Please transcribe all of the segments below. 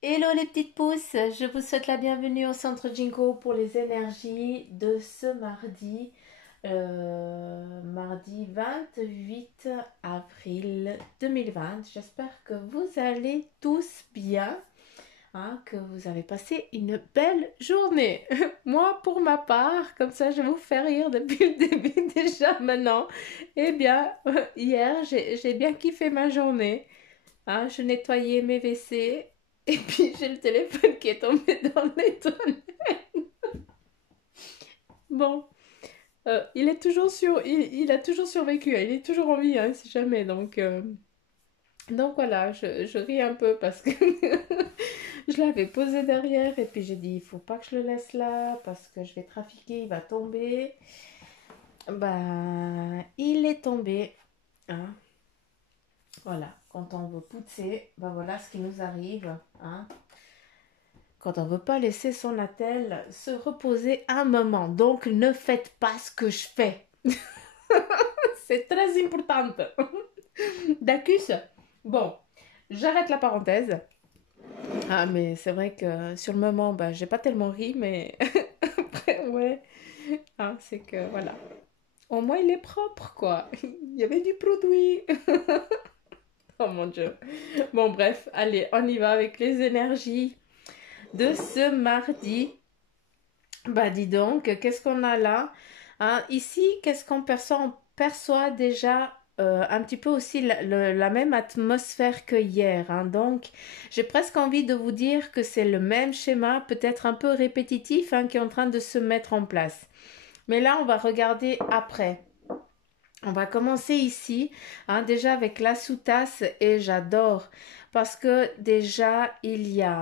Hello les petites pousses, je vous souhaite la bienvenue au centre Jinko pour les énergies de ce mardi, mardi 28 avril 2020. J'espère que vous allez tous bien, hein, que vous avez passé une belle journée. Moi, pour ma part, comme ça je vous fais rire depuis le début déjà maintenant, eh bien, hier j'ai bien kiffé ma journée. Hein, je nettoyais mes WC et puis j'ai le téléphone qui est tombé dans les toilettes. Bon, il est toujours il a toujours survécu, hein, il est toujours en vie, hein, si jamais. Donc voilà, je ris un peu parce que je l'avais posé derrière et puis j'ai dit il faut pas que je le laisse là parce que je vais trafiquer, il va tomber. Ben, il est tombé, hein. Voilà, quand on veut pousser, ben voilà ce qui nous arrive, hein. Quand on ne veut pas laisser son attel se reposer un moment. Donc, ne faites pas ce que je fais. C'est très important. Dacus. Bon, j'arrête la parenthèse. Ah, mais c'est vrai que sur le moment, bah, j'ai pas tellement ri, mais après, ouais. Ah, c'est que, voilà. Au moins, il est propre, quoi. Il y avait du produit. Oh mon Dieu. Bon, bref, allez, on y va avec les énergies de ce mardi. Bah dis donc, qu'est-ce qu'on a là? Hein, ici, qu'est-ce qu'on perçoit? On perçoit déjà un petit peu aussi la même atmosphère que hier, hein. Donc, j'ai presque envie de vous dire que c'est le même schéma, peut-être un peu répétitif, hein, qui est en train de se mettre en place. Mais là, on va regarder après. On va commencer ici, hein, déjà avec la sous-tasse, et j'adore parce que déjà, il y a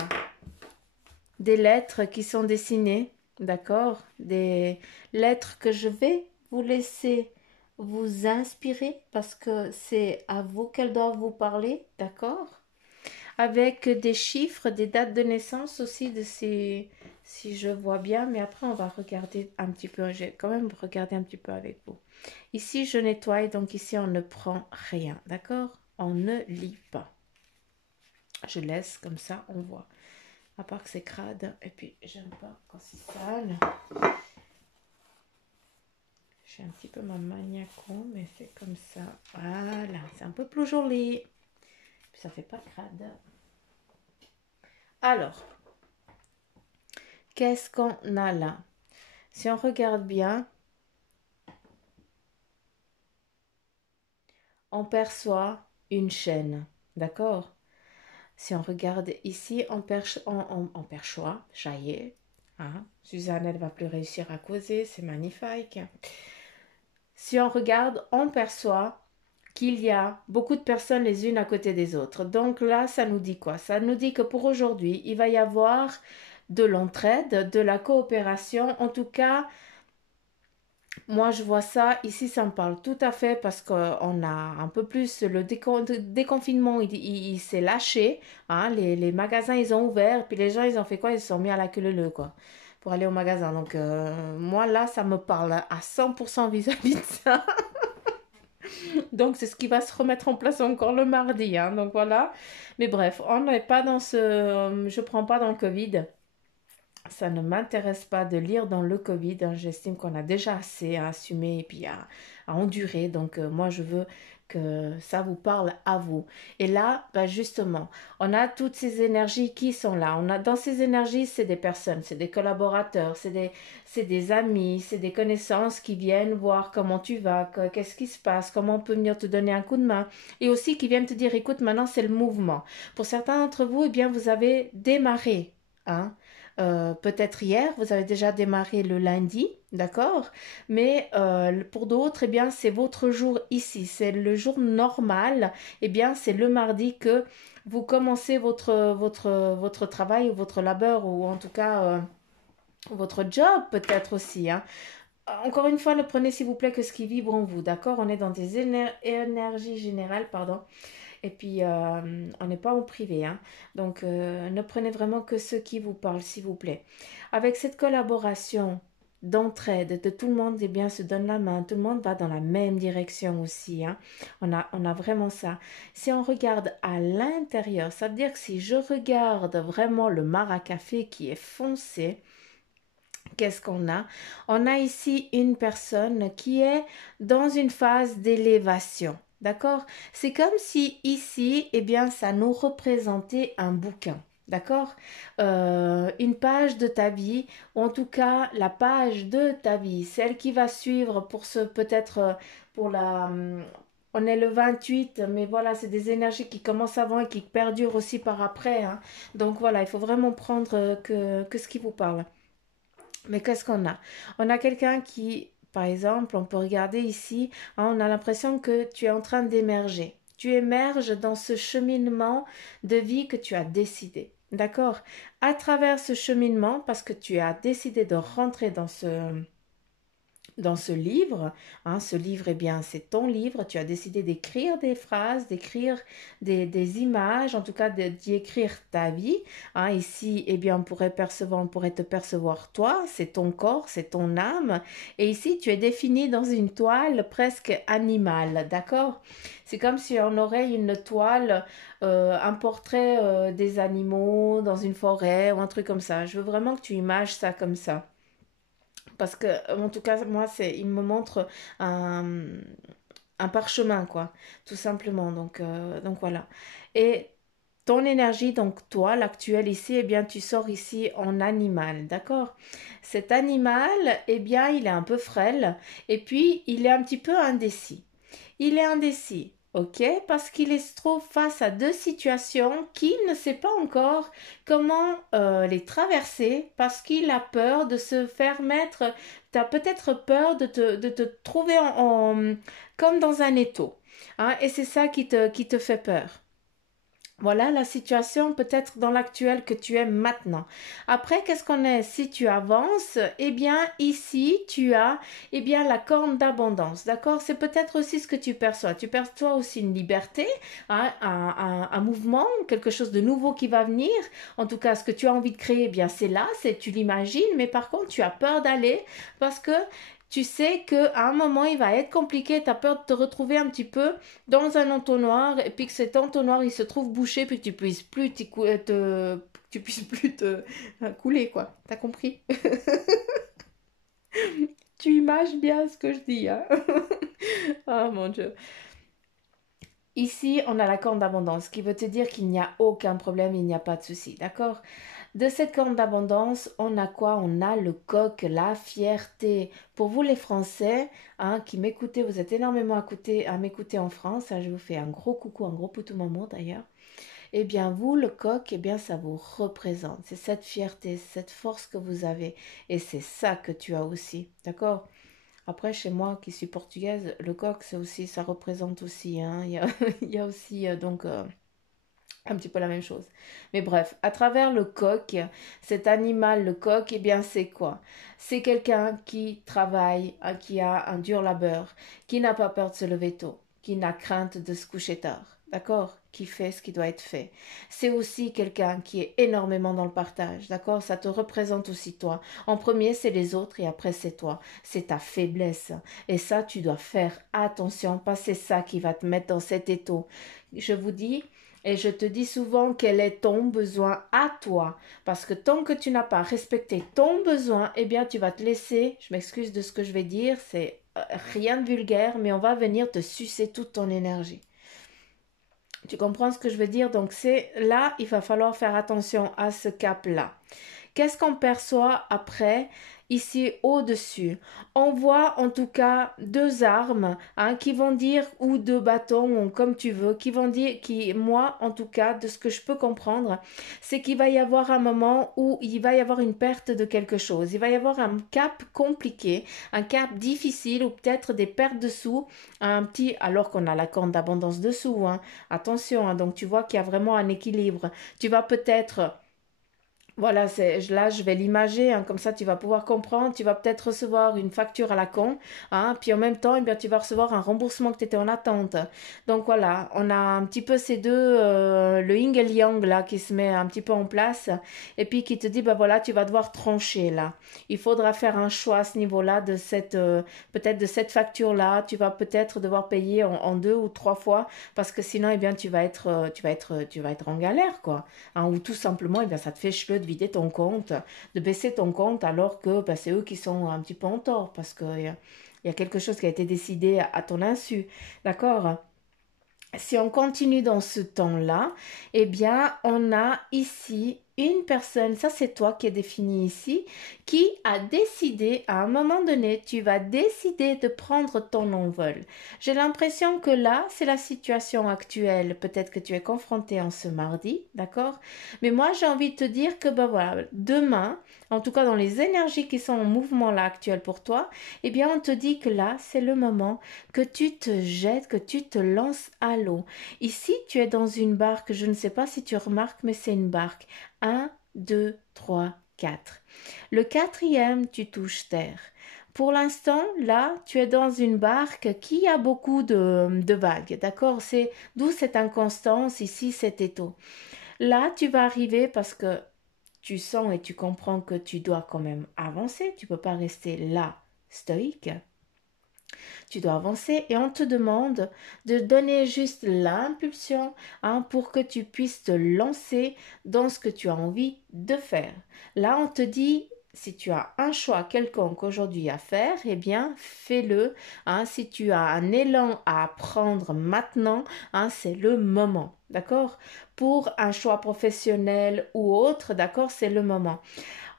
des lettres qui sont dessinées, d'accord? Des lettres que je vais vous laisser vous inspirer parce que c'est à vous qu'elles doivent vous parler, d'accord? Avec des chiffres, des dates de naissance aussi de ces, si je vois bien, mais après on va regarder un petit peu, j'ai quand même regardé un petit peu avec vous. Ici je nettoie, donc ici on ne prend rien, d'accord? On ne lit pas. Je laisse comme ça, on voit. À part que c'est crade. Et puis, j'aime pas quand c'est sale. J'ai un petit peu ma maniaco, mais c'est comme ça. Voilà, c'est un peu plus joli. Puis ça fait pas crade. Alors, qu'est-ce qu'on a là? Si on regarde bien, on perçoit une chaîne. D'accord? Si on regarde ici, on perçoit, ça y est. Hein? Suzanne, elle va plus réussir à causer, c'est magnifique. Si on regarde, on perçoit qu'il y a beaucoup de personnes les unes à côté des autres. Donc là, ça nous dit quoi? Ça nous dit que pour aujourd'hui, il va y avoir de l'entraide, de la coopération. En tout cas, moi, je vois ça. Ici, ça me parle tout à fait parce qu'on a un peu plus le déconfinement, il s'est lâché. Hein, les magasins, ils ont ouvert. Puis les gens, ils ont fait quoi? Ils se sont mis à la queue leu, quoi, pour aller au magasin. Donc, moi, là, ça me parle à 100% vis-à-vis de ça. Donc, c'est ce qui va se remettre en place encore le mardi, hein, donc voilà. Mais bref, on n'est pas dans ce... je prends pas dans le Covid. Ça ne m'intéresse pas de lire dans le Covid, hein. J'estime qu'on a déjà assez à assumer et puis à endurer. Donc, moi, je veux que ça vous parle à vous. Et là, bah, justement, on a toutes ces énergies qui sont là. On a, dans ces énergies, c'est des personnes, c'est des collaborateurs, c'est des amis, c'est des connaissances qui viennent voir comment tu vas, qu'est-ce qui se passe, comment on peut venir te donner un coup de main. Et aussi qui viennent te dire, écoute, maintenant, c'est le mouvement. Pour certains d'entre vous, eh bien, vous avez démarré, hein. Peut-être hier, vous avez déjà démarré le lundi, d'accord? Mais pour d'autres, eh bien, c'est votre jour ici, c'est le jour normal. Eh bien, c'est le mardi que vous commencez votre travail ou votre labeur ou en tout cas votre job peut-être aussi, hein. Encore une fois, ne prenez s'il vous plaît que ce qui vibre en vous, d'accord? On est dans des énergies générales, pardon. Et puis, on n'est pas au privé, hein. Donc, ne prenez vraiment que ce qui vous parle, s'il vous plaît. Avec cette collaboration d'entraide, de tout le monde eh bien, se donne la main, tout le monde va dans la même direction aussi. Hein. On a vraiment ça. Si on regarde à l'intérieur, ça veut dire que si je regarde vraiment le maracafé qui est foncé, qu'est-ce qu'on a? On a ici une personne qui est dans une phase d'élévation. D'accord? C'est comme si ici, eh bien, ça nous représentait un bouquin. D'accord? Une page de ta vie, ou en tout cas la page de ta vie, celle qui va suivre pour ce peut-être pour la on est le 28, mais voilà, c'est des énergies qui commencent avant et qui perdurent aussi par après. Hein. Donc voilà, il faut vraiment prendre que ce qui vous parle. Mais qu'est-ce qu'on a? On a quelqu'un qui, par exemple, on peut regarder ici, hein, on a l'impression que tu es en train d'émerger. Tu émerges dans ce cheminement de vie que tu as décidé. D'accord? À travers ce cheminement, parce que tu as décidé de rentrer dans ce livre. Hein, ce livre, eh bien, c'est ton livre. Tu as décidé d'écrire des phrases, d'écrire des images, en tout cas d'y écrire ta vie. Hein, ici, eh bien, on pourrait te percevoir toi, c'est ton corps, c'est ton âme. Et ici, tu es défini dans une toile presque animale, d'accord? C'est comme si on aurait une toile, un portrait des animaux dans une forêt ou un truc comme ça. Je veux vraiment que tu images ça comme ça. Parce que, en tout cas, moi, il me montre un, un parchemin, quoi, tout simplement. Donc voilà. Et ton énergie, donc toi, l'actuel ici, eh bien, tu sors ici en animal, d'accord? Cet animal, eh bien, il est un peu frêle et puis il est un petit peu indécis. Il est indécis, ok, parce qu'il se trouve face à deux situations qu'il ne sait pas encore comment les traverser parce qu'il a peur de se faire mettre. Tu as peut-être peur de te trouver comme dans un étau. Hein, et c'est ça qui te fait peur. Voilà la situation peut-être dans l'actuel que tu es maintenant. Après, qu'est-ce qu'on est? Si tu avances, eh bien ici, tu as eh bien la corne d'abondance. D'accord? C'est peut-être aussi ce que tu perçois. Tu perçois aussi une liberté, hein, un mouvement, quelque chose de nouveau qui va venir. En tout cas, ce que tu as envie de créer, eh bien c'est là, tu l'imagines, mais par contre, tu as peur d'aller parce que tu sais qu'à un moment, il va être compliqué, tu as peur de te retrouver un petit peu dans un entonnoir et puis que cet entonnoir il se trouve bouché puis que tu puisses plus te couler quoi. T'as compris? Tu images bien ce que je dis, hein? Oh mon Dieu. Ici, on a la corne d'abondance qui veut te dire qu'il n'y a aucun problème, il n'y a pas de souci, d'accord? De cette corne d'abondance, on a quoi? On a le coq, la fierté. Pour vous les Français hein, qui m'écoutez, vous êtes énormément à m'écouter en France. Hein, je vous fais un gros coucou, un gros poutou maman d'ailleurs. Eh bien, vous, le coq, eh bien, ça vous représente. C'est cette fierté, cette force que vous avez. Et c'est ça que tu as aussi. D'accord? Après, chez moi, qui suis portugaise, le coq, c'est aussi, ça représente aussi. Hein, il y a aussi, un petit peu la même chose. Mais bref, à travers le coq, cet animal, le coq, eh bien, c'est quoi? C'est quelqu'un qui travaille, qui a un dur labeur, qui n'a pas peur de se lever tôt, qui n'a crainte de se coucher tard. D'accord? Qui fait ce qui doit être fait. C'est aussi quelqu'un qui est énormément dans le partage. D'accord? Ça te représente aussi toi. En premier, c'est les autres et après, c'est toi. C'est ta faiblesse. Et ça, tu dois faire attention. Pas c'est ça qui va te mettre dans cet étau. Je vous dis, et je te dis souvent quel est ton besoin à toi. Parce que tant que tu n'as pas respecté ton besoin, eh bien tu vas te laisser, je m'excuse de ce que je vais dire, c'est rien de vulgaire, mais on va venir te sucer toute ton énergie. Tu comprends ce que je veux dire? Donc c'est là, il va falloir faire attention à ce cap-là. Qu'est-ce qu'on perçoit après, ici au-dessus? On voit en tout cas deux armes hein, qui vont dire, ou deux bâtons, ou comme tu veux, qui vont dire, moi en tout cas, de ce que je peux comprendre, c'est qu'il va y avoir un moment où il va y avoir une perte de quelque chose. Il va y avoir un cap compliqué, un cap difficile, ou peut-être des pertes de sous, un petit, alors qu'on a la corne d'abondance dessous. Hein. Attention, hein, donc tu vois qu'il y a vraiment un équilibre. Tu vas peut-être Voilà, là, je vais l'imager, hein, comme ça tu vas pouvoir comprendre. Tu vas peut-être recevoir une facture à la con, hein, puis en même temps, eh bien, tu vas recevoir un remboursement que tu étais en attente. Donc voilà, on a un petit peu ces deux, le yin et le yang là, qui se met un petit peu en place, et puis qui te dit, bah voilà, tu vas devoir trancher là. Il faudra faire un choix à ce niveau-là de cette, peut-être de cette facture-là. Tu vas peut-être devoir payer en deux ou trois fois, parce que sinon, eh bien, tu vas être en galère, quoi, hein, ou tout simplement, eh bien, ça te fait chier de vider ton compte, de baisser ton compte alors que bah, c'est eux qui sont un petit peu en tort parce qu'il y a quelque chose qui a été décidé à ton insu. D'accord? Si on continue dans ce temps-là, eh bien, on a ici une personne, ça c'est toi qui est défini ici, qui a décidé, à un moment donné, tu vas décider de prendre ton envol. J'ai l'impression que là, c'est la situation actuelle. Peut-être que tu es confronté en ce mardi, d'accord? Mais moi, j'ai envie de te dire que, ben voilà, demain, en tout cas dans les énergies qui sont en mouvement là actuel pour toi, eh bien, on te dit que là, c'est le moment que tu te jettes, que tu te lances à l'eau. Ici, tu es dans une barque, je ne sais pas si tu remarques, mais c'est une barque. Un, 2, 3, 4. Le quatrième, tu touches terre. Pour l'instant, là, tu es dans une barque qui a beaucoup de vagues, d'accord? C'est d'où cette inconstance, ici, cet étau. Là, tu vas arriver parce que tu sens et tu comprends que tu dois quand même avancer. Tu ne peux pas rester là, stoïque. Tu dois avancer et on te demande de donner juste l'impulsion, hein, pour que tu puisses te lancer dans ce que tu as envie de faire. Là, on te dit, si tu as un choix quelconque aujourd'hui à faire, eh bien, fais-le, hein. Si tu as un élan à prendre maintenant, hein, c'est le moment. D'accord? Pour un choix professionnel ou autre, d'accord, c'est le moment.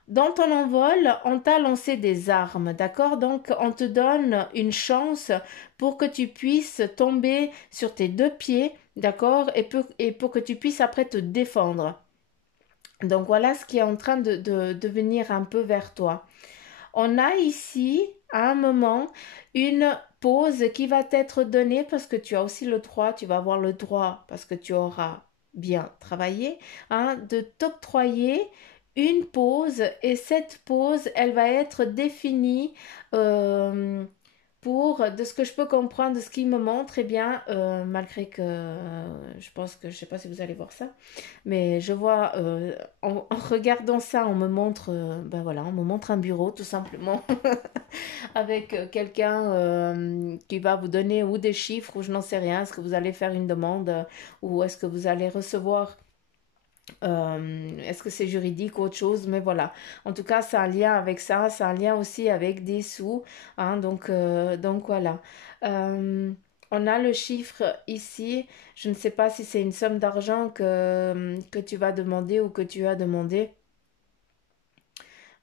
Dans ton envol, on t'a lancé des armes, d'accord? Donc, on te donne une chance pour que tu puisses tomber sur tes deux pieds, d'accord? Et pour que tu puisses après te défendre. Donc, voilà ce qui est en train de venir un peu vers toi. On a ici, à un moment, une pause qui va t'être donnée parce que tu as aussi le droit, tu vas avoir le droit, parce que tu auras bien travaillé, hein, de t'octroyer une pause et cette pause, elle va être définie euh, pour, de ce que je peux comprendre, de ce qu'il me montre, eh bien, malgré que je pense que, je ne sais pas si vous allez voir ça, mais je vois, en regardant ça, on me montre, ben voilà, on me montre un bureau tout simplement avec quelqu'un qui va vous donner ou des chiffres ou je n'en sais rien. Est-ce que vous allez faire une demande ou est-ce que vous allez recevoir, est-ce que c'est juridique ou autre chose? Mais voilà. En tout cas, c'est un lien avec ça. C'est un lien aussi avec des sous, hein, donc voilà. Euh, on a le chiffre ici. Je ne sais pas si c'est une somme d'argent que tu vas demander ou que tu as demandé.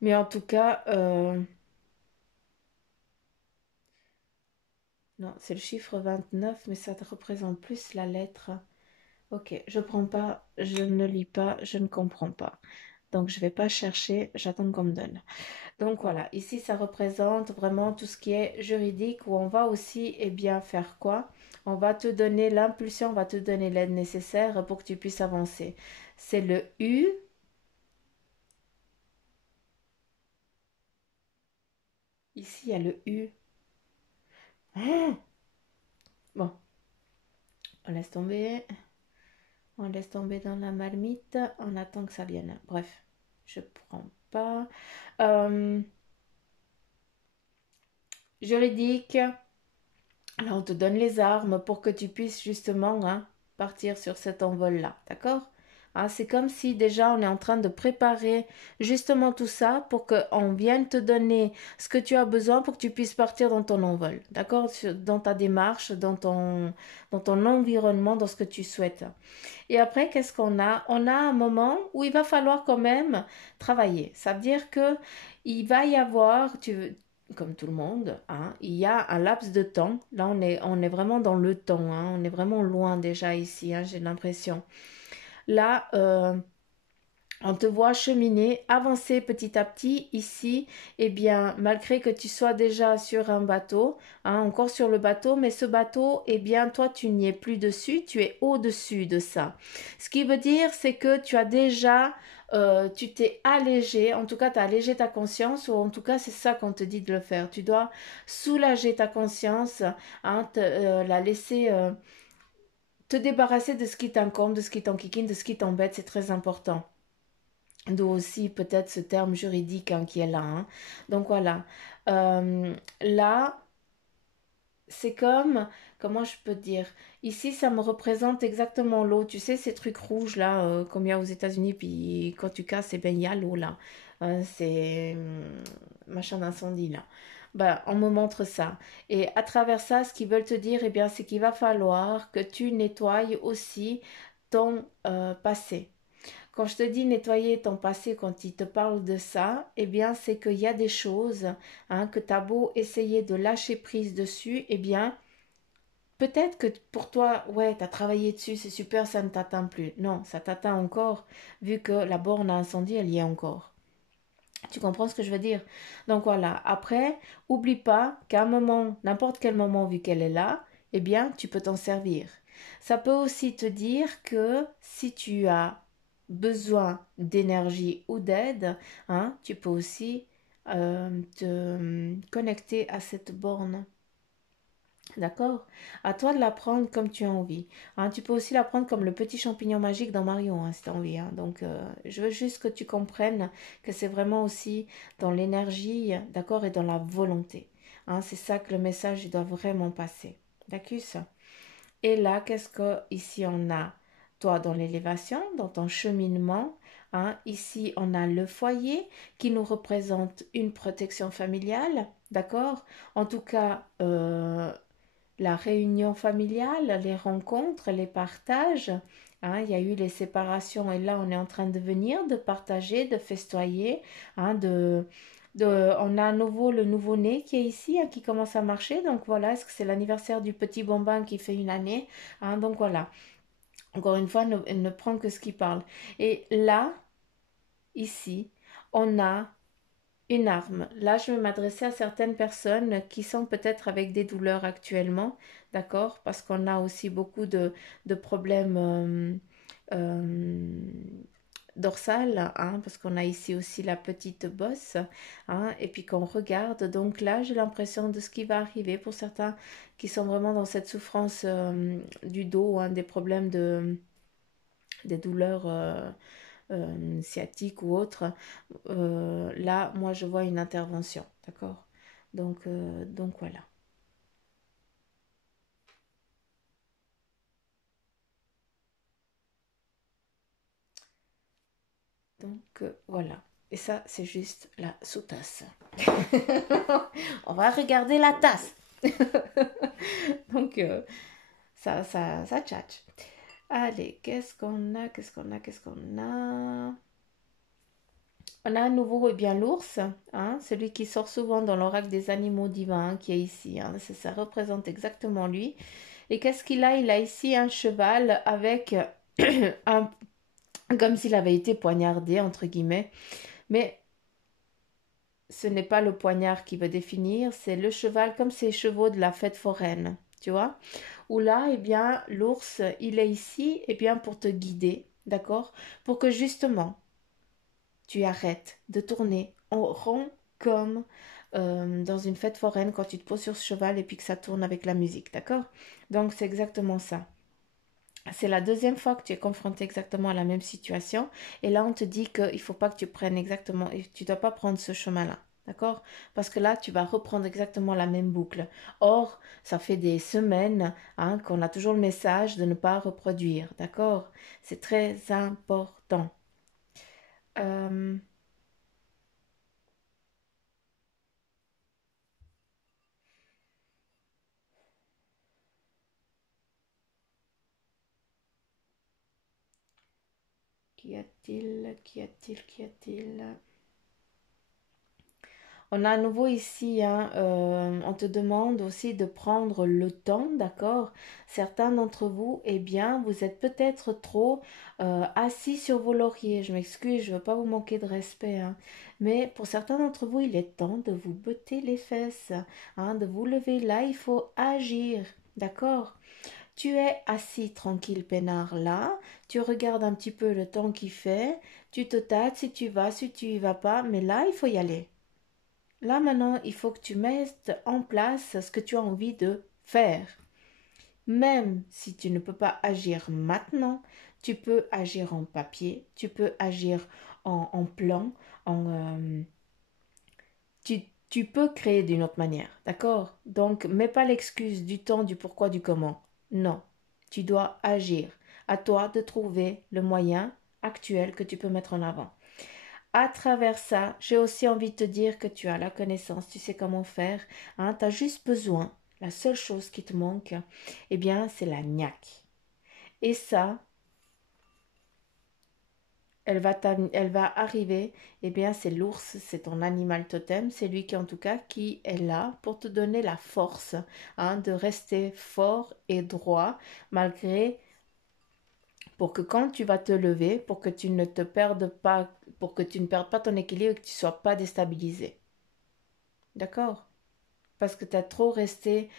Mais en tout cas, non, c'est le chiffre 29, mais ça te représente plus la lettre. Ok, je prends pas, je ne lis pas, je ne comprends pas. Donc, je vais pas chercher, j'attends qu'on me donne. Donc voilà, ici ça représente vraiment tout ce qui est juridique où on va aussi bien faire quoi? On va te donner l'impulsion, on va te donner l'aide nécessaire pour que tu puisses avancer. C'est le U. Ici il y a le U. Ah, bon, on laisse tomber. On laisse tomber dans la marmite. On attend que ça vienne. Bref, je prends pas. Euh, Juridique. Alors on te donne les armes pour que tu puisses justement, hein, partir sur cet envol-là, d'accord? Ah, c'est comme si déjà on est en train de préparer justement tout ça pour qu'on vienne te donner ce que tu as besoin pour que tu puisses partir dans ton envol, d'accord? Dans ta démarche, dans ton environnement, dans ce que tu souhaites. Et après, qu'est-ce qu'on a? On a un moment où il va falloir quand même travailler. Ça veut dire que il va y avoir, comme tout le monde, hein, il y a un laps de temps. Là, on est vraiment dans le temps, hein, on est vraiment loin déjà ici, hein, j'ai l'impression. Là, On te voit cheminer, avancer petit à petit ici, eh bien, malgré que tu sois déjà sur un bateau, hein, encore sur le bateau, mais ce bateau, eh bien, toi, tu n'y es plus dessus, tu es au-dessus de ça. Ce qui veut dire, c'est que tu as déjà, tu t'es allégé, en tout cas, tu as allégé ta conscience, ou en tout cas, c'est ça qu'on te dit de le faire. Tu dois soulager ta conscience, hein, la laisser te débarrasser de ce qui t'incombe, de ce qui t'enquiquine, de ce qui t'embête, c'est très important. D'où aussi peut-être ce terme juridique hein, qui est là. Hein. Donc voilà. Là, c'est comme, comment je peux te dire, ici ça me représente exactement l'eau. Tu sais, ces trucs rouges là, comme il y a aux États-Unis, puis quand tu casses, eh ben, il y a l'eau là. C'est machin d'incendie là. Ben, on me montre ça. Et à travers ça, ce qu'ils veulent te dire, eh bien, c'est qu'il va falloir que tu nettoies aussi ton passé. Quand je te dis nettoyer ton passé, quand il te parle de ça, eh bien, c'est qu'il y a des choses hein, que tu as beau essayer de lâcher prise dessus, eh bien, peut-être que pour toi, ouais, tu as travaillé dessus, c'est super, ça ne t'atteint plus. Non, ça t'atteint encore, vu que la borne à incendie, elle y est encore. Tu comprends ce que je veux dire? Donc voilà, après, oublie pas qu'à un moment, n'importe quel moment, vu qu'elle est là, eh bien, tu peux t'en servir. Ça peut aussi te dire que si tu as besoin d'énergie ou d'aide, hein, tu peux aussi te connecter à cette borne. D'accord? À toi de la prendre comme tu as envie. Hein, tu peux aussi la prendre comme le petit champignon magique dans Mario, hein, si tu as envie. Hein. Donc, je veux juste que tu comprennes que c'est vraiment aussi dans l'énergie, d'accord, et dans la volonté. Hein, c'est ça que le message il doit vraiment passer. D'accord? Et là, qu'est-ce que ici on a? Toi, dans l'élévation, dans ton cheminement, hein, ici on a le foyer qui nous représente une protection familiale, d'accord? En tout cas, la réunion familiale, les rencontres, les partages. Hein, il y a eu les séparations et là on est en train de venir, de partager, de festoyer, hein, on a à nouveau le nouveau-né qui est ici, hein, qui commence à marcher. Donc voilà, est-ce que c'est l'anniversaire du petit bambin qui fait une année? Hein, donc voilà, encore une fois, ne prend que ce qui parle. Et là, ici, on a une arme. Là, je vais m'adresser à certaines personnes qui sont peut-être avec des douleurs actuellement, d'accord? Parce qu'on a aussi beaucoup de problèmes euh, dorsales, hein, parce qu'on a ici aussi la petite bosse, hein, et puis qu'on regarde. Donc là, j'ai l'impression de ce qui va arriver pour certains qui sont vraiment dans cette souffrance du dos, hein, des problèmes des douleurs sciatique ou autre, là, moi, je vois une intervention, d'accord? Donc voilà. Voilà. Et ça, c'est juste la sous-tasse. On va regarder la tasse. Donc, ça tchatche. Allez, qu'est-ce qu'on a? Qu'est-ce qu'on a? Qu'est-ce qu'on a? On a à nouveau eh bien l'ours, hein, celui qui sort souvent dans l'oracle des animaux divins hein, qui est ici. Hein, ça représente exactement lui. Et qu'est-ce qu'il a? Il a ici un cheval avec un, comme s'il avait été poignardé, entre guillemets. Mais ce n'est pas le poignard qui veut définir, c'est le cheval comme ces chevaux de la fête foraine, tu vois? Où là, eh bien, l'ours, il est ici, eh bien, pour te guider, d'accord? Pour que justement, tu arrêtes de tourner en rond comme dans une fête foraine quand tu te poses sur ce cheval et puis que ça tourne avec la musique, d'accord? Donc, c'est exactement ça. C'est la deuxième fois que tu es confronté exactement à la même situation. Et là, on te dit qu'il ne faut pas que tu prennes exactement, et tu ne dois pas prendre ce chemin-là. D'accord? Parce que là, tu vas reprendre exactement la même boucle. Or, ça fait des semaines hein, qu'on a toujours le message de ne pas reproduire. D'accord? C'est très important. Euh, Qu'y a-t-il? Qu'y a-t-il? Qu'y a-t-il? On a à nouveau ici, hein, on te demande aussi de prendre le temps, d'accord? Certains d'entre vous, eh bien, vous êtes peut-être trop assis sur vos lauriers. Je m'excuse, je ne veux pas vous manquer de respect, hein. Mais pour certains d'entre vous, il est temps de vous botter les fesses, hein, de vous lever. Là, il faut agir, d'accord? Tu es assis tranquille, peinard, là. Tu regardes un petit peu le temps qu'il fait. Tu te tâtes si tu vas, si tu y vas pas. Mais là, il faut y aller. Là maintenant, il faut que tu mettes en place ce que tu as envie de faire. Même si tu ne peux pas agir maintenant, tu peux agir en papier, tu peux agir en plan, tu peux créer d'une autre manière, d'accord? Donc, mets pas l'excuse du temps, du pourquoi, du comment. Non, tu dois agir. À toi de trouver le moyen actuel que tu peux mettre en avant. À travers ça, j'ai aussi envie de te dire que tu as la connaissance, tu sais comment faire, hein, tu as juste besoin. La seule chose qui te manque, eh bien, c'est la niaque. Et ça, elle va arriver, eh bien, c'est l'ours, c'est ton animal totem, c'est lui qui, en tout cas, qui est là pour te donner la force, hein, de rester fort et droit, malgré, pour que quand tu vas te lever, pour que tu ne te perdes pas, pour que tu ne perdes pas ton équilibre et que tu ne sois pas déstabilisé. D'accord? Parce que tu as trop resté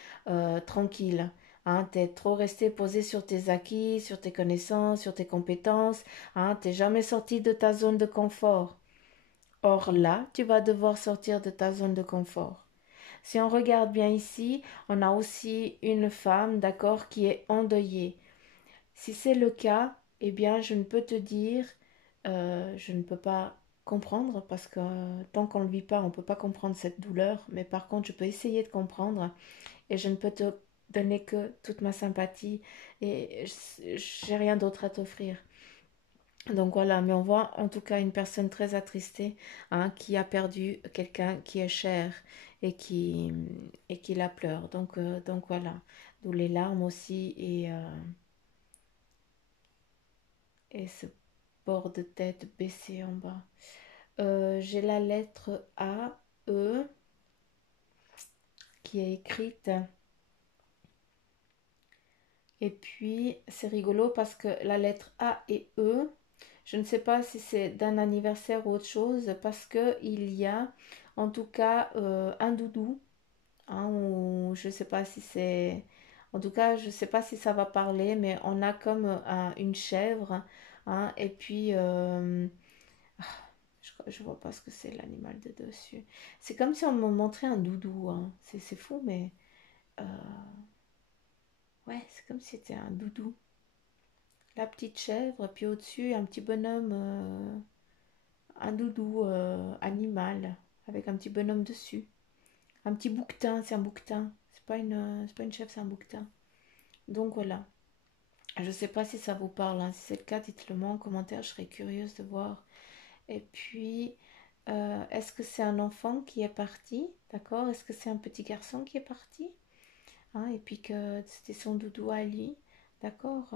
tranquille. Hein, tu es trop resté posé sur tes acquis, sur tes connaissances, sur tes compétences. Hein, tu n'es jamais sorti de ta zone de confort. Or là, tu vas devoir sortir de ta zone de confort. Si on regarde bien ici, on a aussi une femme, d'accord, qui est endeuillée. Si c'est le cas, eh bien, je ne peux te dire, je ne peux pas comprendre parce que tant qu'on ne le vit pas, on ne peut pas comprendre cette douleur. Mais par contre, je peux essayer de comprendre et je ne peux te donner que toute ma sympathie et j'ai rien d'autre à t'offrir. Donc voilà, mais on voit en tout cas une personne très attristée, hein, qui a perdu quelqu'un qui est cher et qui la pleure. Donc voilà, d'où les larmes aussi et ce bord de tête baissé en bas. J'ai la lettre A, E qui est écrite. Et puis, c'est rigolo parce que la lettre A et E, je ne sais pas si c'est d'un anniversaire ou autre chose, parce que il y a en tout cas un doudou, hein, ou je ne sais pas si c'est... En tout cas, je ne sais pas si ça va parler, mais on a comme une chèvre, hein, et puis... je vois pas ce que c'est l'animal de dessus. C'est comme si on me montrait un doudou, hein. C'est fou, mais... euh, ouais, c'est comme si c'était un doudou. La petite chèvre, puis au-dessus, un petit bonhomme, un doudou animal, avec un petit bonhomme dessus. Un petit bouquetin, c'est un bouquetin. C'est pas une chèvre, c'est un bouquetin. Donc voilà. Je sais pas si ça vous parle, hein. Si c'est le cas, dites-le moi en commentaire, je serais curieuse de voir. Et puis, est-ce que c'est un enfant qui est parti? D'accord? Est-ce que c'est un petit garçon qui est parti? Hein, et puis que c'était son doudou à lui. D'accord?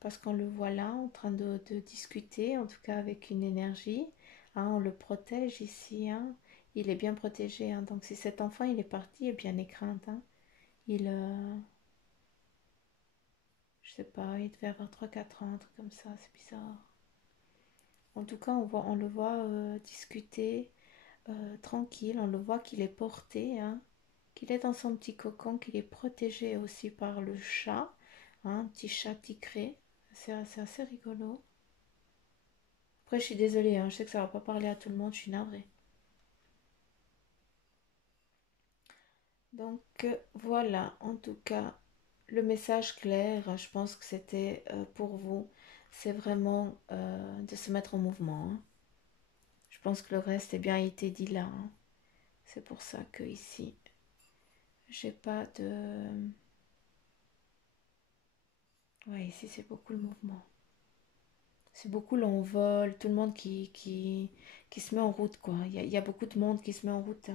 Parce qu'on le voit là en train de discuter, en tout cas avec une énergie. Hein, on le protège ici, hein. Il est bien protégé, hein. Donc si cet enfant il est parti, eh bien écreinte, hein. Il, je sais pas, il devait avoir 3 4 ans, un truc comme ça, c'est bizarre. En tout cas, on le voit discuter tranquille, on le voit qu'il est porté, hein, qu'il est dans son petit cocon, qu'il est protégé aussi par le chat, hein, un petit chat tigré. C'est assez rigolo. Après, je suis désolée, hein, je sais que ça va pas parler à tout le monde, je suis navrée. Donc voilà, en tout cas, le message clair, je pense que c'était pour vous, c'est vraiment de se mettre en mouvement, hein. Je pense que le reste est bien été dit là, hein. C'est pour ça que ici, j'ai pas de... Ouais, ici c'est beaucoup le mouvement. C'est beaucoup l'envol, tout le monde qui se met en route, quoi. Il y a beaucoup de monde qui se met en route.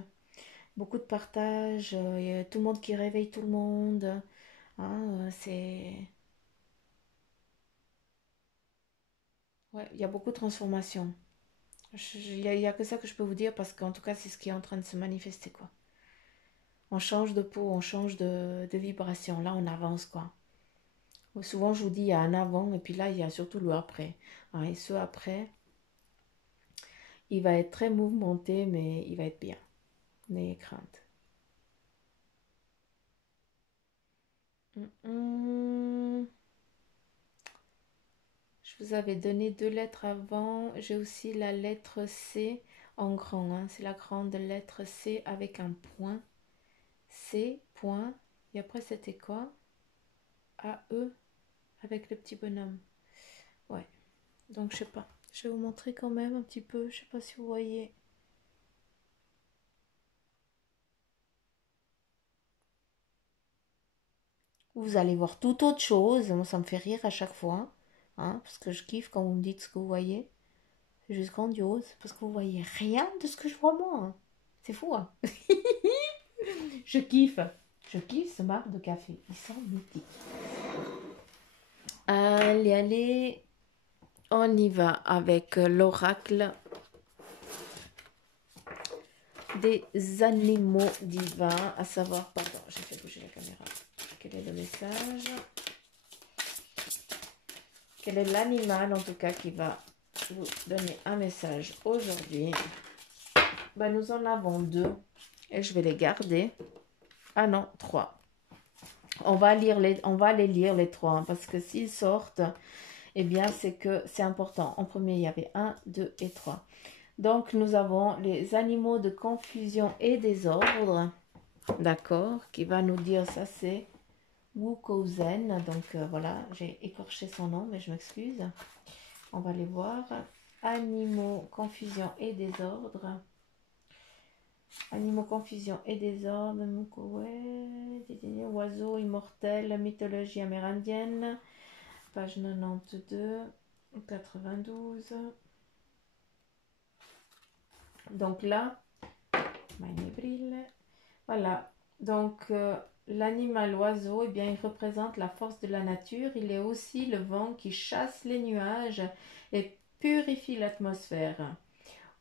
Beaucoup de partage, il y a tout le monde qui réveille tout le monde. Hein, Ouais, il y a beaucoup de transformations. y a que ça que je peux vous dire parce qu'en tout cas, c'est ce qui est en train de se manifester, quoi. On change de peau, on change de vibration. Là, on avance, quoi. Souvent, je vous dis, il y a un avant et puis là, il y a surtout le après. Hein, et ce après, il va être très mouvementé, mais il va être bien. N'ayez crainte. Je vous avais donné 2 lettres avant. J'ai aussi la lettre C en grand. Hein. C'est la grande lettre C avec un point. C, point. Et après, c'était quoi? AE avec le petit bonhomme. Ouais. Donc, je sais pas. Je vais vous montrer quand même un petit peu. Je sais pas si vous voyez. Vous allez voir tout autre chose. Moi, ça me fait rire à chaque fois. Hein, parce que je kiffe quand vous me dites ce que vous voyez. C'est juste grandiose. Parce que vous voyez rien de ce que je vois moi. Hein. C'est fou, hein. Je kiffe. Je kiffe ce marc de café. Il sent mythique. Allez, allez. On y va avec l'oracle des animaux divins. À savoir, pardon, j'ai fait bouger la caméra. Quel est le message? Quel est l'animal, en tout cas, qui va vous donner un message aujourd'hui? Ben, nous en avons 2 et je vais les garder. Ah non, 3. On va les lire les 3 hein, parce que s'ils sortent, eh bien c'est que c'est important. En premier, il y avait 1, 2 et 3. Donc nous avons les animaux de confusion et désordre. D'accord, qui va nous dire ça c'est Wukouzen. Donc voilà, j'ai écorché son nom, mais je m'excuse. On va les voir. Animaux, confusion et désordre. Animaux, confusion et désordre. Oiseaux immortels, mythologie amérindienne. Page 92, 92. Donc là, voilà. Donc l'animal oiseau, eh bien, il représente la force de la nature. Il est aussi le vent qui chasse les nuages et purifie l'atmosphère.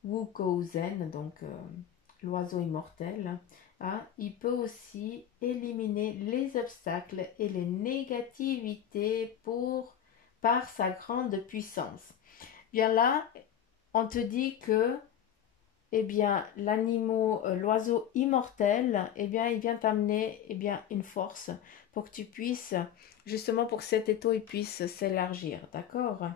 Wukouzen, donc l'oiseau immortel, hein, il peut aussi éliminer les obstacles et les négativités par sa grande puissance. Bien là, on te dit que eh bien, l'oiseau immortel, eh bien, il vient t'amener eh bien, une force pour que tu puisses, justement pour que cet étau il puisse s'élargir, d'accord?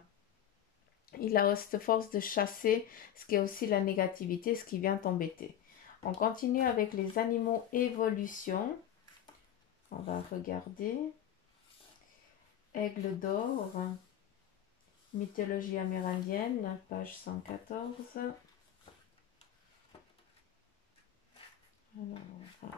Il a cette force de chasser ce qui est aussi la négativité, ce qui vient t'embêter. On continue avec les animaux évolution. On va regarder. Aigle d'or, mythologie amérindienne, page 114. Alors, voilà.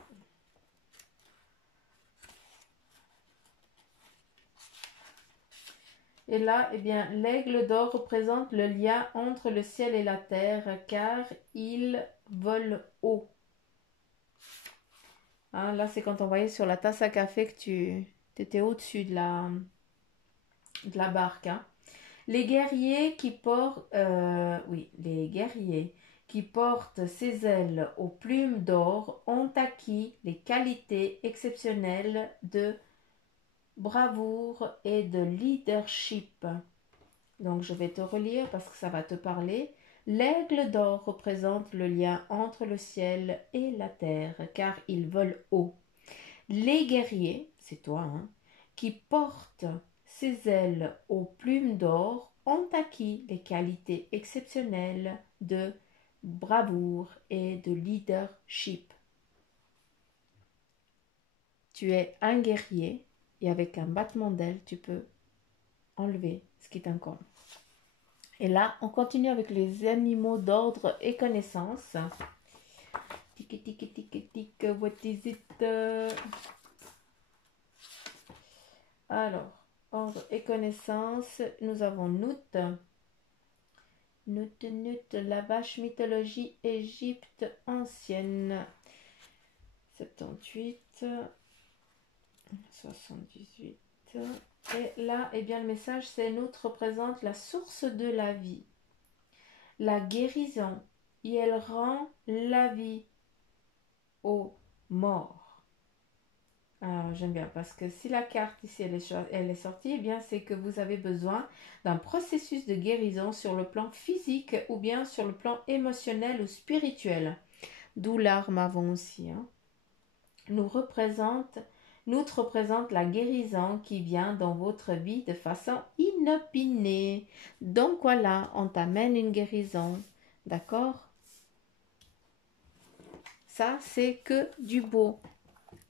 Et là, eh bien, l'aigle d'or représente le lien entre le ciel et la terre, car il vole haut. Hein, là, c'est quand on voyait sur la tasse à café que tu étais au-dessus de la barque. Hein. Les guerriers qui portent, les guerriers qui portent ces ailes aux plumes d'or ont acquis les qualités exceptionnelles de bravoure et de leadership. Donc je vais te relire parce que ça va te parler. L'aigle d'or représente le lien entre le ciel et la terre car il vole haut. Les guerriers, c'est toi, hein, qui portent ces ailes aux plumes d'or ont acquis les qualités exceptionnelles de bravoure et de leadership. Tu es un guerrier et avec un battement d'aile, tu peux enlever ce qui t'incombe. Et là, on continue avec les animaux d'ordre et connaissance. Tic, tic, tic, tic, what is it? Alors, ordre et connaissance, nous avons Nout. Nout, la vache mythologie Égypte ancienne. 78, 78. Et là, eh bien, le message, c'est Nout représente la source de la vie. la guérison et elle rend la vie aux morts. Alors, j'aime bien parce que si la carte ici elle est sortie, eh bien c'est que vous avez besoin d'un processus de guérison sur le plan physique ou bien sur le plan émotionnel ou spirituel. D'où l'arme avant aussi. Hein. Nous représente la guérison qui vient dans votre vie de façon inopinée. Donc voilà, on t'amène une guérison. D'accord? Ça, c'est que du beau,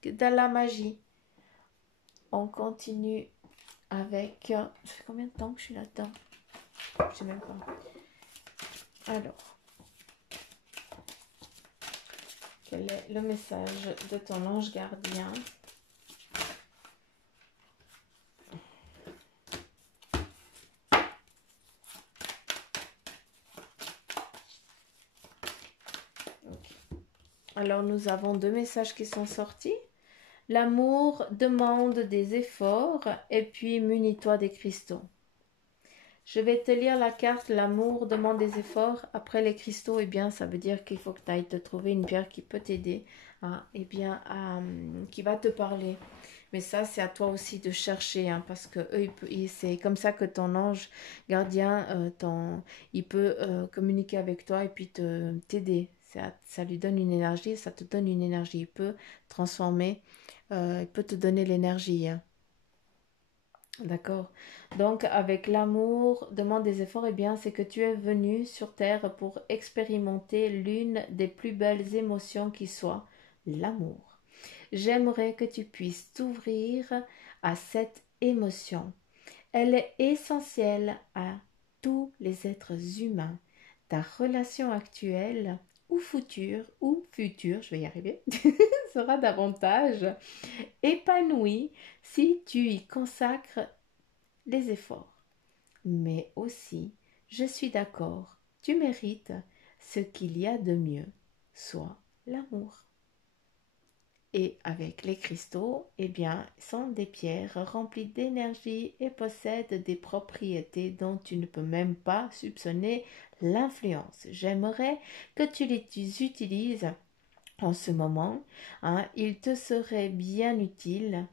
que de la magie. On continue avec... Ça fait combien de temps que je suis là-dedans? Je sais même pas. Alors, quel est le message de ton ange gardien? Alors, nous avons deux messages qui sont sortis. L'amour demande des efforts et puis munis-toi des cristaux. Je vais te lire la carte. L'amour demande des efforts. Après les cristaux, eh bien, ça veut dire qu'il faut que tu ailles te trouver une pierre qui peut t'aider, hein, eh bien, qui va te parler. Mais ça, c'est à toi aussi de chercher, hein, parce que c'est comme ça que ton ange gardien, il peut communiquer avec toi et puis t'aider. Ça lui donne une énergie, ça te donne une énergie. Il peut transformer, il peut te donner l'énergie. Hein. D'accord. Donc, avec l'amour, demande des efforts, eh bien, c'est que tu es venu sur Terre pour expérimenter l'une des plus belles émotions qui soit, l'amour. J'aimerais que tu puisses t'ouvrir à cette émotion. Elle est essentielle à tous les êtres humains. Ta relation actuelle ou future, je vais y arriver, sera davantage épanouie si tu y consacres des efforts. Mais aussi, je suis d'accord, tu mérites ce qu'il y a de mieux, soit l'amour. Et avec les cristaux, eh bien, sont des pierres remplies d'énergie et possèdent des propriétés dont tu ne peux même pas soupçonner l'influence. J'aimerais que tu les utilises en ce moment. Hein, il te serait bien utile.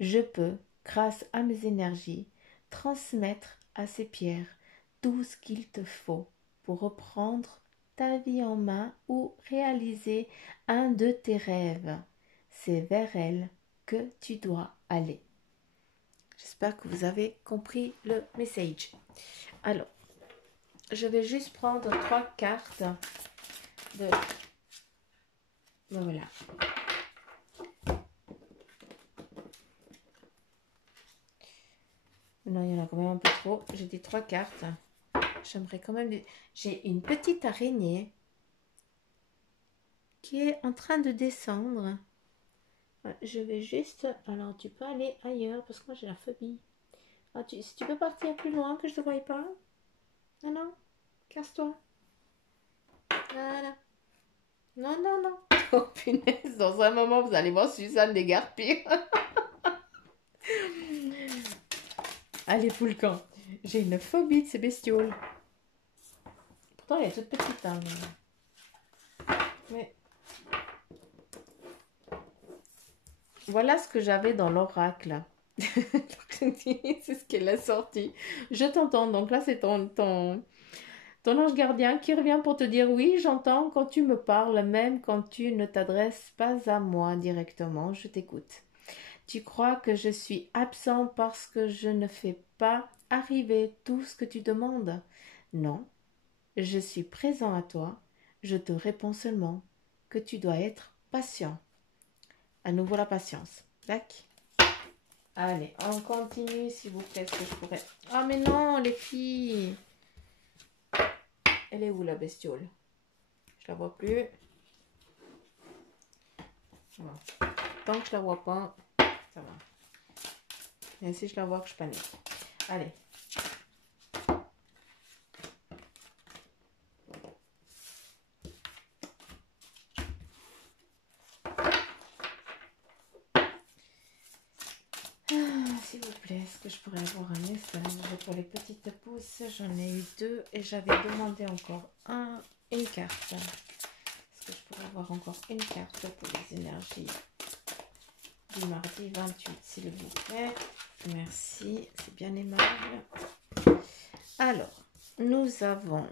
Je peux, grâce à mes énergies, transmettre à ces pierres tout ce qu'il te faut pour reprendre ta vie en main ou réaliser un de tes rêves. C'est vers elle que tu dois aller. J'espère que vous avez compris le message. Alors, je vais juste prendre 3 cartes de... Voilà. Non, il y en a quand même un peu trop. J'ai dit 3 cartes. J'aimerais quand même... J'ai une petite araignée qui est en train de descendre. Je vais juste... Alors, tu peux aller ailleurs parce que moi, j'ai la phobie. Ah, si tu peux partir plus loin que je ne te voie pas. Non, non. Casse-toi. Voilà. Non, non, non. Oh, punaise. Dans un moment, vous allez voir Suzanne dégarpir. Allez, fous le camp. J'ai une phobie de ces bestioles. Pourtant, elle est toute petite. Hein, mais... Voilà ce que j'avais dans l'oracle. C'est ce qu'elle a sorti. Je t'entends. Donc là, c'est ton ange gardien qui revient pour te dire oui, j'entends quand tu me parles, même quand tu ne t'adresses pas à moi directement. Je t'écoute. Tu crois que je suis absent parce que je ne fais pas arriver tout ce que tu demandes? Non, je suis présent à toi. Je te réponds seulement que tu dois être patient. À nouveau la patience. Tac. Allez, on continue s'il vous plaît, ce que je pourrais... Ah mais non, les filles. Elle est où la bestiole? Je la vois plus. Voilà. Tant que je la vois pas, ça va. Et si je la vois, que je panique. Allez. S'il vous plaît, est-ce que je pourrais avoir un message pour les petites pousses? J'en ai eu 2 et j'avais demandé encore une carte. Est-ce que je pourrais avoir encore une carte pour les énergies du mardi 28, s'il vous plaît? Merci, c'est bien aimable. Alors, nous avons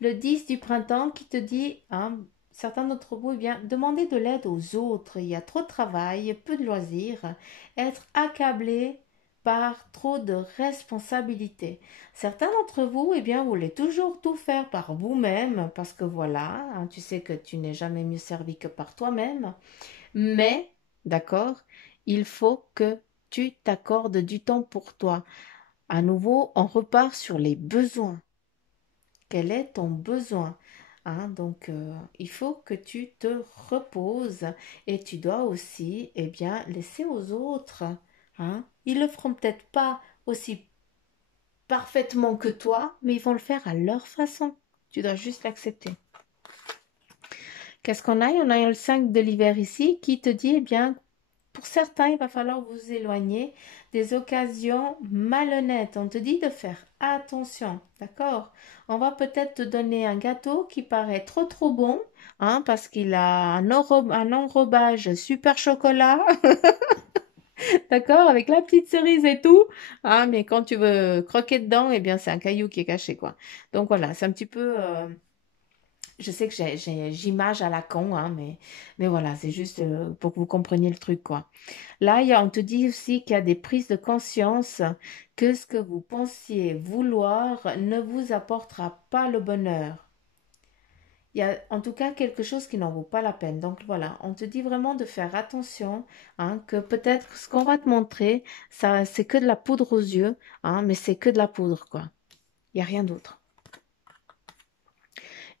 le 10 du printemps qui te dit, hein, certains d'entre vous, eh bien, demandez de l'aide aux autres. Il y a trop de travail, peu de loisirs, être accablé par trop de responsabilités. Certains d'entre vous, eh bien, voulez toujours tout faire par vous-même parce que voilà, hein, tu sais que tu n'es jamais mieux servi que par toi-même. Mais, d'accord, il faut que tu t'accordes du temps pour toi. À nouveau, on repart sur les besoins. Quel est ton besoin? Hein, donc, il faut que tu te reposes et tu dois aussi, eh bien, laisser aux autres. Hein. Ils le feront peut-être pas aussi parfaitement que toi, mais ils vont le faire à leur façon. Tu dois juste l'accepter. Qu'est-ce qu'on a? On a le 5 de l'hiver ici qui te dit, eh bien, pour certains, il va falloir vous éloigner des occasions malhonnêtes. On te dit de faire attention, d'accord? On va peut-être te donner un gâteau qui paraît trop bon, hein, parce qu'il a un enrobage super chocolat, d'accord, avec la petite cerise et tout. Ah, mais quand tu veux croquer dedans, eh bien, c'est un caillou qui est caché, quoi. Donc voilà, c'est un petit peu... je sais que j'image à la con, hein, mais voilà, c'est juste pour que vous compreniez le truc, quoi. Là, on te dit aussi qu'il y a des prises de conscience que ce que vous pensiez vouloir ne vous apportera pas le bonheur. Il y a en tout cas quelque chose qui n'en vaut pas la peine. Donc voilà, on te dit vraiment de faire attention, hein, que peut-être ce qu'on va te montrer, ça, c'est que de la poudre aux yeux, hein, mais c'est que de la poudre, quoi. Il n'y a rien d'autre.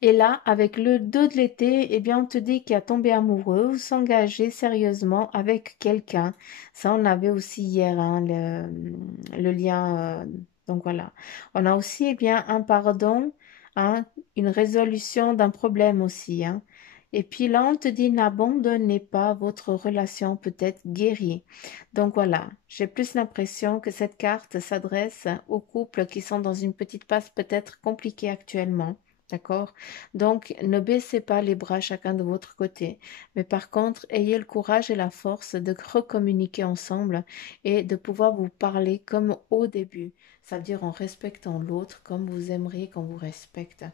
Et là, avec le 2 de l'été, eh bien, on te dit qu'il y a tombé amoureux ou s'engager sérieusement avec quelqu'un. Ça, on avait aussi hier, hein, le lien. Donc voilà. On a aussi, eh bien, un pardon, hein, une résolution d'un problème aussi, hein. Et puis là, on te dit n'abandonnez pas votre relation peut-être guérie. Donc voilà, j'ai plus l'impression que cette carte s'adresse aux couples qui sont dans une petite passe peut-être compliquée actuellement. D'accord? Donc, ne baissez pas les bras chacun de votre côté, mais par contre, ayez le courage et la force de recommuniquer ensemble et de pouvoir vous parler comme au début, c'est-à-dire en respectant l'autre comme vous aimeriez qu'on vous respecte,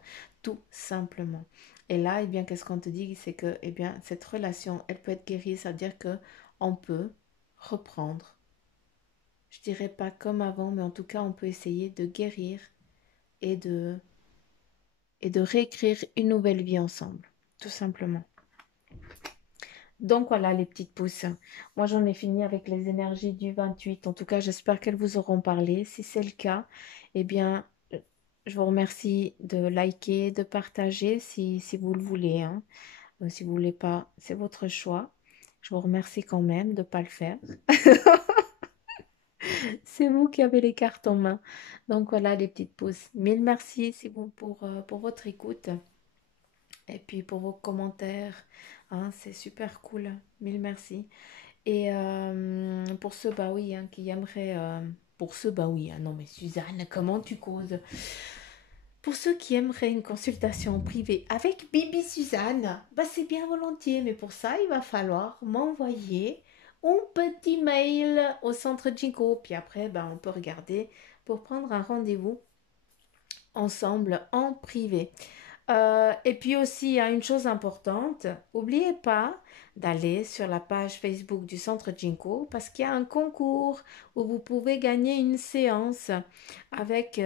tout simplement. Et là, eh bien, qu'est-ce qu'on te dit? C'est que, eh bien, cette relation, elle peut être guérie, c'est-à-dire que on peut reprendre. Je dirais pas comme avant, mais en tout cas, on peut essayer de guérir et de réécrire une nouvelle vie ensemble, tout simplement. Donc voilà les petites pousses. Moi j'en ai fini avec les énergies du 28. En tout cas, j'espère qu'elles vous auront parlé. Si c'est le cas, eh bien, je vous remercie de liker, de partager si vous le voulez. Hein. Si vous ne voulez pas, c'est votre choix. Je vous remercie quand même de ne pas le faire. C'est vous qui avez les cartes en main. Donc voilà les petites pousses. Mille merci pour votre écoute. Et puis pour vos commentaires, hein, c'est super cool. Mille merci. Et pour ceux, bah oui, hein, qui aimeraient... pour ceux, bah oui, hein, non mais Suzanne, comment tu causes? Pour ceux qui aimeraient une consultation privée avec Bibi Suzanne, bah c'est bien volontiers. Mais pour ça, il va falloir m'envoyer un petit mail au centre Jinko. Puis après, bah, on peut regarder pour prendre un rendez-vous ensemble en privé. Et puis aussi, hein, une chose importante, n'oubliez pas d'aller sur la page Facebook du Centre Jinko parce qu'il y a un concours où vous pouvez gagner une séance avec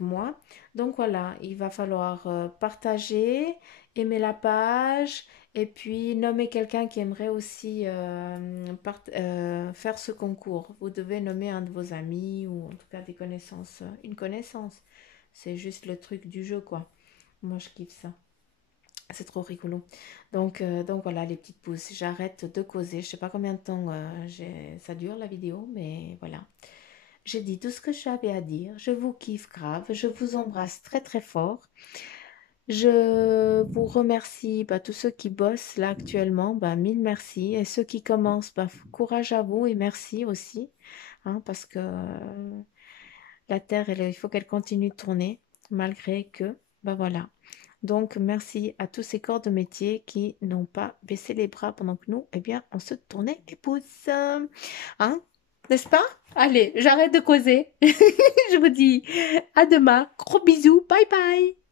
moi. Donc voilà, il va falloir partager, aimer la page et puis nommer quelqu'un qui aimerait aussi faire ce concours. Vous devez nommer un de vos amis ou en tout cas des connaissances, une connaissance. C'est juste le truc du jeu, quoi. Moi, je kiffe ça. C'est trop rigolo. Donc voilà, les petites pousses. J'arrête de causer. Je sais pas combien de temps ça dure la vidéo, mais voilà. J'ai dit tout ce que j'avais à dire. Je vous kiffe grave. Je vous embrasse très très fort. Je vous remercie, bah, tous ceux qui bossent là actuellement, bah, mille merci. Et ceux qui commencent, bah, courage à vous et merci aussi, hein, parce que la Terre, il faut qu'elle continue de tourner, malgré que, bah voilà. Donc, merci à tous ces corps de métier qui n'ont pas baissé les bras pendant que nous, eh bien, on se tournait les pouces. Hein? N'est-ce pas? Allez, j'arrête de causer. Je vous dis à demain. Gros bisous. Bye bye.